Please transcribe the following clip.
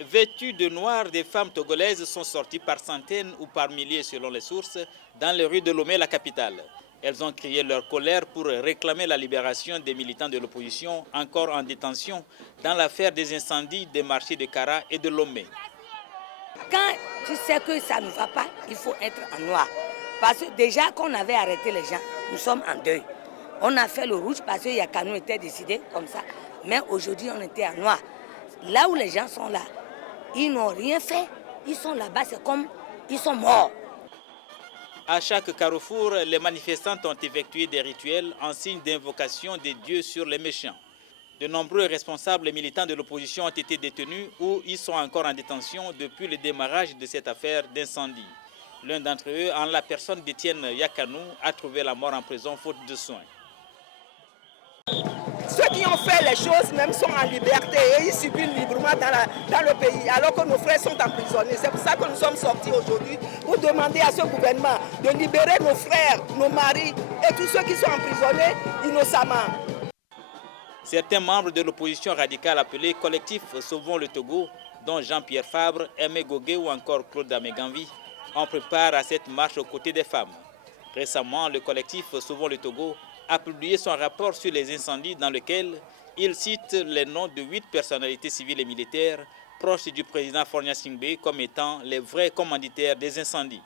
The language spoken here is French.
Vêtues de noir, des femmes togolaises sont sorties par centaines ou par milliers selon les sources dans les rues de Lomé, la capitale. Elles ont crié leur colère pour réclamer la libération des militants de l'opposition encore en détention dans l'affaire des incendies des marchés de Kara et de Lomé. Quand tu sais que ça ne va pas, il faut être en noir. Parce que déjà qu'on avait arrêté les gens, nous sommes en deuil. On a fait le rouge parce que Yakanou était décidé comme ça. Mais aujourd'hui, on était en noir. Là où les gens sont là, ils n'ont rien fait. Ils sont là-bas, c'est comme ils sont morts. À chaque carrefour, les manifestants ont effectué des rituels en signe d'invocation des dieux sur les méchants. De nombreux responsables et militants de l'opposition ont été détenus ou ils sont encore en détention depuis le démarrage de cette affaire d'incendie. L'un d'entre eux, en la personne d'Étienne Yakanou, a trouvé la mort en prison faute de soins. Ceux qui ont fait les choses même sont en liberté et ils circulent librement dans le pays alors que nos frères sont emprisonnés. C'est pour ça que nous sommes sortis aujourd'hui pour demander à ce gouvernement de libérer nos frères, nos maris et tous ceux qui sont emprisonnés innocemment. Certains membres de l'opposition radicale appelée Collectif Sauvons le Togo, dont Jean-Pierre Fabre, Aimé Gogué ou encore Claude Améganvi, ont pris part à cette marche aux côtés des femmes. Récemment, le collectif Sauvons le Togo a publié son rapport sur les incendies dans lequel il cite les noms de 8 personnalités civiles et militaires proches du président Faure Gnassingbé comme étant les vrais commanditaires des incendies.